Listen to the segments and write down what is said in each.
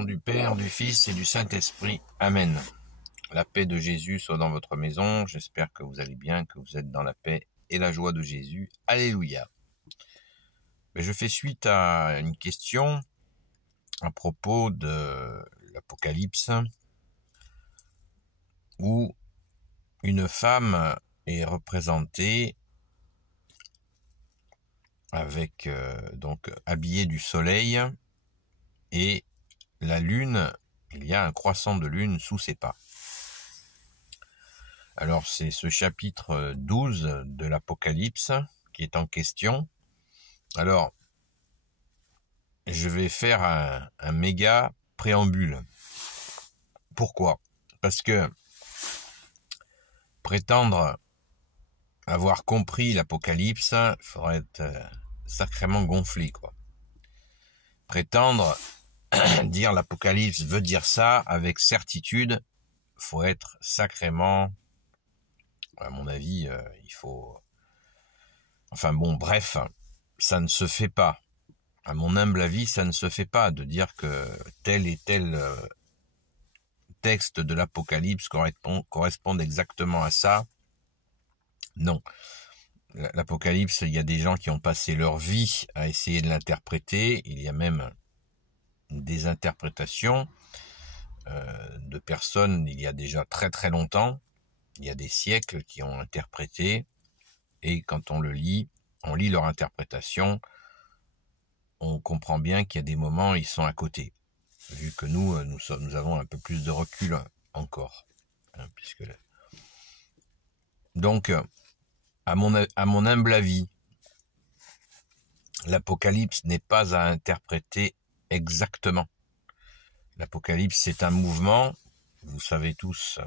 nom du Père, du Fils et du Saint-Esprit. Amen. La paix de Jésus soit dans votre maison. J'espère que vous allez bien, que vous êtes dans la paix et la joie de Jésus. Alléluia. Mais je fais suite à une question à propos de l'Apocalypse où une femme est représentée avec donc habillée du soleil et la lune, il y a un croissant de lune sous ses pas. Alors c'est ce chapitre 12 de l'Apocalypse qui est en question. Alors, je vais faire un méga préambule. Pourquoi? Parce que prétendre avoir compris l'Apocalypse, il faudrait être sacrément gonflé, quoi. Prétendre dire l'Apocalypse veut dire ça avec certitude, faut être sacrément, à mon avis, il faut... Enfin bon, bref, ça ne se fait pas. À mon humble avis, ça ne se fait pas de dire que tel et tel texte de l'Apocalypse correspondent exactement à ça. Non. L'Apocalypse, il y a des gens qui ont passé leur vie à essayer de l'interpréter. Il y a même des interprétations de personnes, il y a déjà très très longtemps, il y a des siècles qui ont interprété, et quand on le lit, on lit leur interprétation, on comprend bien qu'il y a des moments, ils sont à côté, vu que nous avons un peu plus de recul encore. Puisque donc, à mon humble avis, l'Apocalypse n'est pas à interpréter exactement. L'Apocalypse, c'est un mouvement, vous savez tous,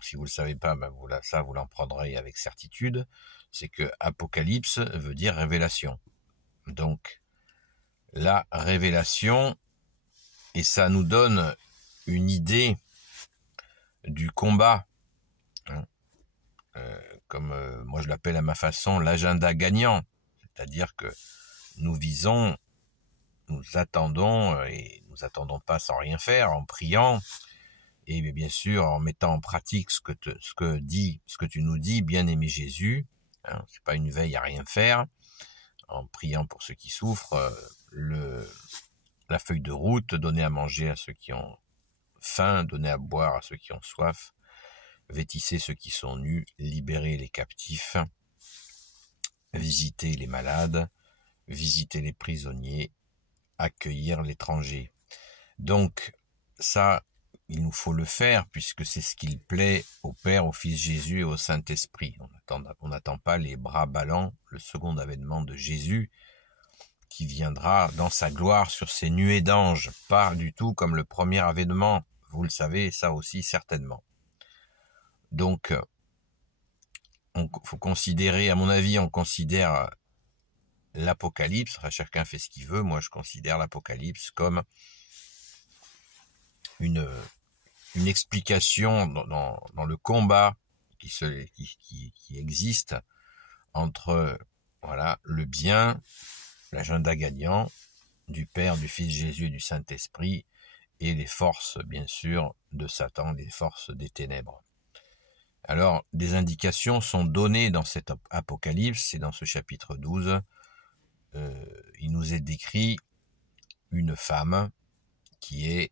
si vous ne le savez pas, ben vous l'en prendrez avec certitude, c'est que Apocalypse veut dire révélation. Donc, la révélation, et ça nous donne une idée du combat, comme moi je l'appelle à ma façon, l'agenda gagnant, c'est-à-dire que nous attendons, et nous attendons pas sans rien faire, en priant, et bien sûr en mettant en pratique ce que tu nous dis, bien-aimé Jésus, c'est pas une veille à rien faire, en priant pour ceux qui souffrent, la feuille de route, donner à manger à ceux qui ont faim, donner à boire à ceux qui ont soif, vêtissez ceux qui sont nus, libérez les captifs, visitez les malades, visitez les prisonniers, accueillir l'étranger. Donc ça, il nous faut le faire puisque c'est ce qu'il plaît au Père, au Fils Jésus et au Saint-Esprit. On n'attend pas les bras ballants le second avènement de Jésus qui viendra dans sa gloire sur ses nuées d'anges, pas du tout comme le premier avènement, vous le savez, ça aussi certainement. Donc, faut considérer, à mon avis, on considère l'Apocalypse, chacun fait ce qu'il veut, moi je considère l'Apocalypse comme une explication dans le combat qui existe entre le bien, l'agenda gagnant du Père, du Fils Jésus et du Saint-Esprit et les forces bien sûr de Satan, les forces des ténèbres. Alors des indications sont données dans cet Apocalypse, c'est dans ce chapitre 12, il nous est décrit une femme qui est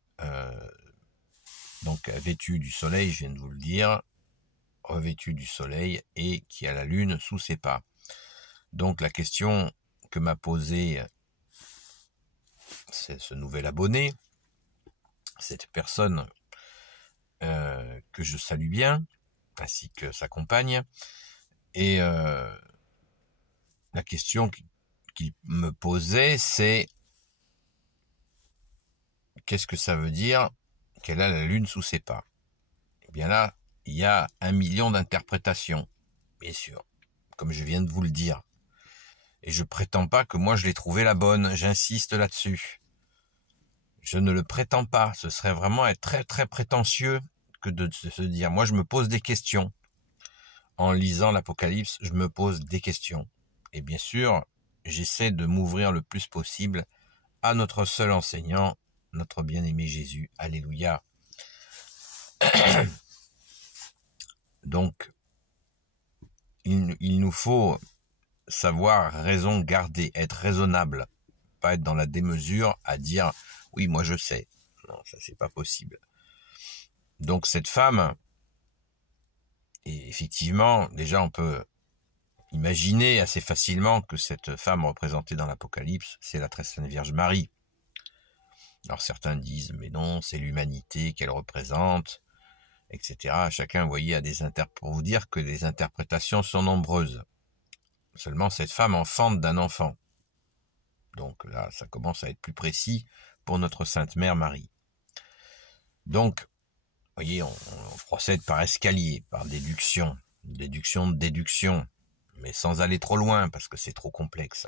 donc vêtue du soleil, je viens de vous le dire, revêtue du soleil et qui a la lune sous ses pas. Donc la question que m'a posée ce nouvel abonné, cette personne que je salue bien, ainsi que sa compagne, et la question qu'il me posait, c'est qu'est-ce que ça veut dire qu'elle a la lune sous ses pas? Eh bien là, il y a 1 million d'interprétations, bien sûr, comme je viens de vous le dire. Et je prétends pas que moi je l'ai trouvé la bonne, j'insiste là-dessus. Je ne le prétends pas, ce serait vraiment être très très prétentieux que de se dire, moi je me pose des questions. En lisant l'Apocalypse, je me pose des questions. Et bien sûr, j'essaie de m'ouvrir le plus possible à notre seul enseignant, notre bien-aimé Jésus. Alléluia. Donc, il nous faut savoir raison garder, être raisonnable, pas être dans la démesure à dire « oui, moi je sais ». Non, ça c'est pas possible. Donc cette femme, et effectivement, déjà on peut imaginer assez facilement que cette femme représentée dans l'Apocalypse, c'est la très sainte Vierge Marie. Alors certains disent, mais non, c'est l'humanité qu'elle représente, etc. Chacun, vous voyez, a des pour vous dire que les interprétations sont nombreuses. Seulement, cette femme enfante d'un enfant. Donc là, ça commence à être plus précis pour notre Sainte Mère Marie. Donc, vous voyez, on procède par escalier, par déduction de déduction, mais sans aller trop loin, parce que c'est trop complexe.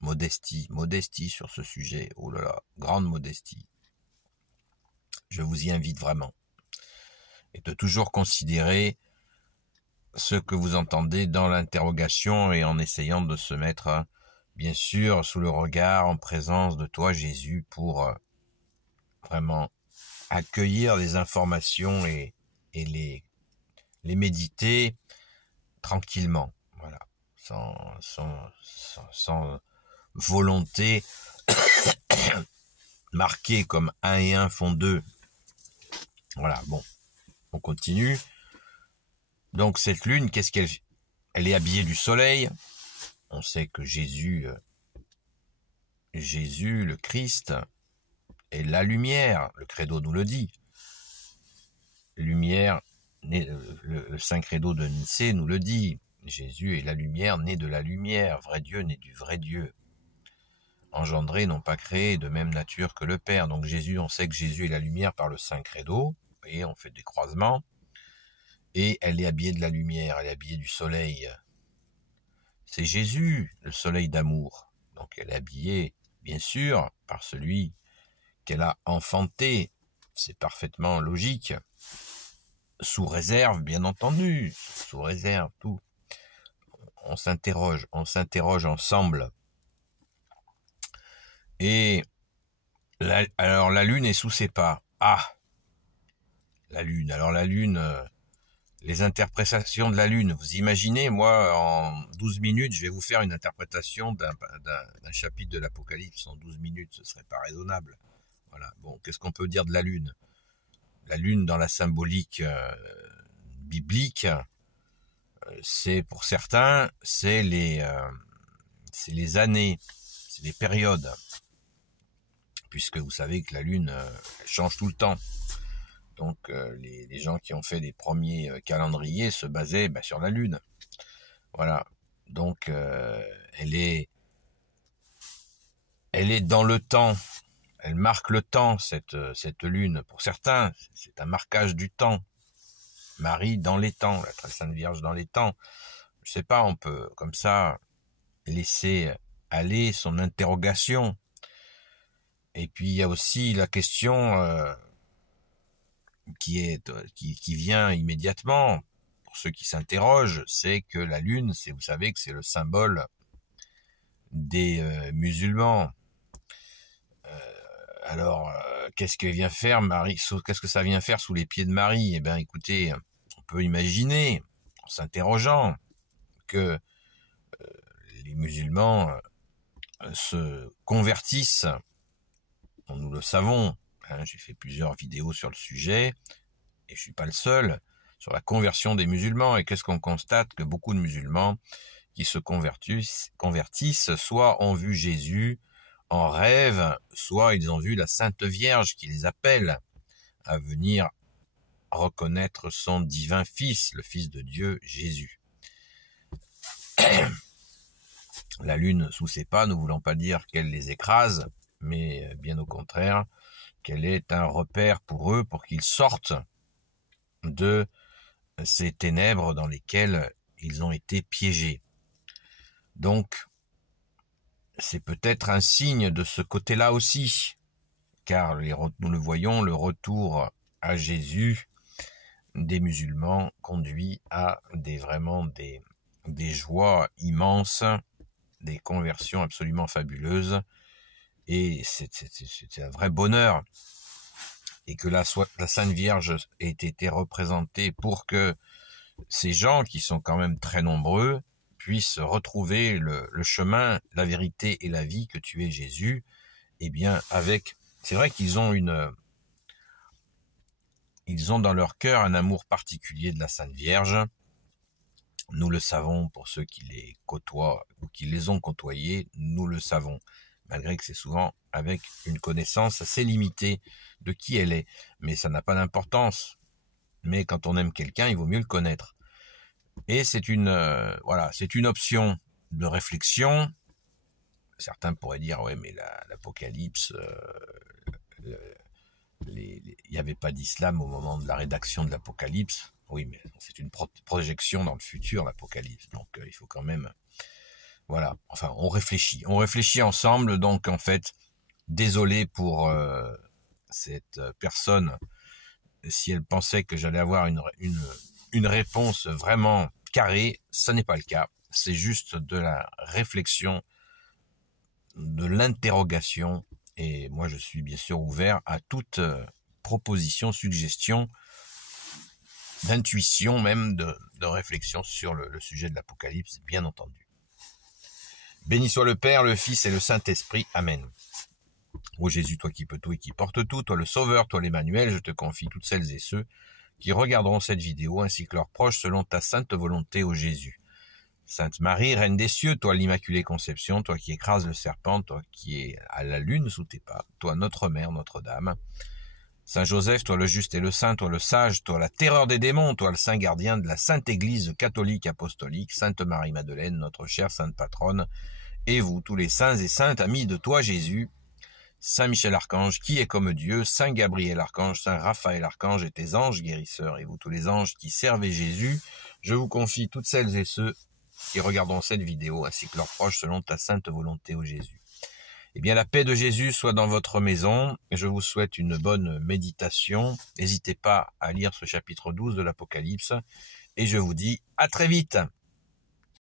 Modestie sur ce sujet. Oh là là, grande modestie. Je vous y invite vraiment. Et de toujours considérer ce que vous entendez dans l'interrogation et en essayant de se mettre, bien sûr, sous le regard, en présence de toi, Jésus, pour vraiment accueillir les informations et les méditer tranquillement. Voilà. Sans volonté marquée comme 1 et 1 font 2. Voilà, bon, on continue. Donc cette lune, qu'est-ce qu'elle fait? Elle est habillée du soleil. On sait que Jésus, le Christ, est la lumière. Le credo nous le dit. Lumière, le Saint Credo de Nicée nous le dit. Jésus est la lumière, né de la lumière. Vrai Dieu, né du vrai Dieu. Engendré, non pas créé, de même nature que le Père. Donc Jésus, on sait que Jésus est la lumière par le Saint Credo. Vous voyez, on fait des croisements. Et elle est habillée de la lumière, elle est habillée du soleil. C'est Jésus, le soleil d'amour. Donc elle est habillée, bien sûr, par celui qu'elle a enfanté. C'est parfaitement logique. Sous réserve, bien entendu. Sous réserve, tout. On s'interroge ensemble. Et alors la lune est sous ses pas. Ah, la lune. Alors la lune, les interprétations de la lune. Vous imaginez, moi, en 12 minutes, je vais vous faire une interprétation d'un chapitre de l'Apocalypse. En 12 minutes, ce serait pas raisonnable. Voilà. Bon, qu'est-ce qu'on peut dire de la lune? La lune, dans la symbolique biblique, c'est pour certains, c'est les années, c'est les périodes. Puisque vous savez que la lune elle change tout le temps. Donc les gens qui ont fait des premiers calendriers se basaient sur la lune. Voilà. Donc elle est dans le temps. Elle marque le temps, cette lune. Pour certains, c'est un marquage du temps. Marie dans les temps, la très sainte Vierge dans les temps. Je sais pas, on peut comme ça laisser aller son interrogation. Et puis il y a aussi la question qui vient immédiatement pour ceux qui s'interrogent, c'est que la lune, vous savez que c'est le symbole des musulmans. Alors qu'est-ce que vient faire Marie? Qu'est-ce que ça vient faire sous les pieds de Marie? Eh bien, écoutez, on peut imaginer, en s'interrogeant, que les musulmans se convertissent. Nous le savons, hein, j'ai fait plusieurs vidéos sur le sujet, et je suis pas le seul, sur la conversion des musulmans. Et qu'est-ce qu'on constate? Que beaucoup de musulmans qui se convertissent, soit ont vu Jésus en rêve, soit ils ont vu la Sainte Vierge qui les appelle à venir reconnaître son divin Fils, le Fils de Dieu, Jésus. La lune sous ses pas, ne voulant pas dire qu'elle les écrase, mais bien au contraire, qu'elle est un repère pour eux, pour qu'ils sortent de ces ténèbres dans lesquelles ils ont été piégés. Donc, c'est peut-être un signe de ce côté-là aussi, car nous le voyons, le retour à Jésus des musulmans conduit à vraiment des joies immenses, des conversions absolument fabuleuses, Et c'est un vrai bonheur. Et que la Sainte Vierge ait été représentée pour que ces gens, qui sont quand même très nombreux, puissent retrouver le chemin, la vérité et la vie que tu es Jésus. Eh bien, c'est vrai qu'ils ont dans leur cœur un amour particulier de la Sainte Vierge. Nous le savons pour ceux qui les côtoient ou qui les ont côtoyés, nous le savons, malgré que c'est souvent avec une connaissance assez limitée de qui elle est. Mais ça n'a pas d'importance. Mais quand on aime quelqu'un, il vaut mieux le connaître. Et c'est une option de réflexion. Certains pourraient dire, ouais, mais l'Apocalypse, il n'y avait pas d'islam au moment de la rédaction de l'Apocalypse. Oui, mais c'est une projection dans le futur, l'Apocalypse. Donc, il faut quand même... Voilà, enfin, on réfléchit ensemble. Donc, en fait, désolé pour cette personne, si elle pensait que j'allais avoir une réponse vraiment carrée, ce n'est pas le cas. C'est juste de la réflexion, de l'interrogation. Et moi, je suis bien sûr ouvert à toute proposition, suggestion, d'intuition, même de réflexion sur le sujet de l'Apocalypse, bien entendu. Béni soit le Père, le Fils et le Saint-Esprit. Amen. Ô Jésus, toi qui peux tout et qui portes tout, toi le Sauveur, toi l'Emmanuel, je te confie toutes celles et ceux qui regarderont cette vidéo, ainsi que leurs proches, selon ta sainte volonté, ô Jésus. Sainte Marie, Reine des cieux, toi l'Immaculée Conception, toi qui écrases le serpent, toi qui es à la lune sous tes pas, toi notre Mère, Notre-Dame. Saint Joseph, toi le juste et le saint, toi le sage, toi la terreur des démons, toi le saint gardien de la Sainte Église catholique apostolique, Sainte Marie-Madeleine, notre chère sainte patronne, et vous, tous les saints et saintes amis de toi Jésus, Saint Michel Archange, qui est comme Dieu, Saint Gabriel Archange, Saint Raphaël Archange et tes anges guérisseurs, et vous tous les anges qui servez Jésus, je vous confie toutes celles et ceux qui regarderont cette vidéo, ainsi que leurs proches, selon ta sainte volonté, ô Jésus. Eh bien, la paix de Jésus soit dans votre maison. Je vous souhaite une bonne méditation. N'hésitez pas à lire ce chapitre 12 de l'Apocalypse. Et je vous dis à très vite.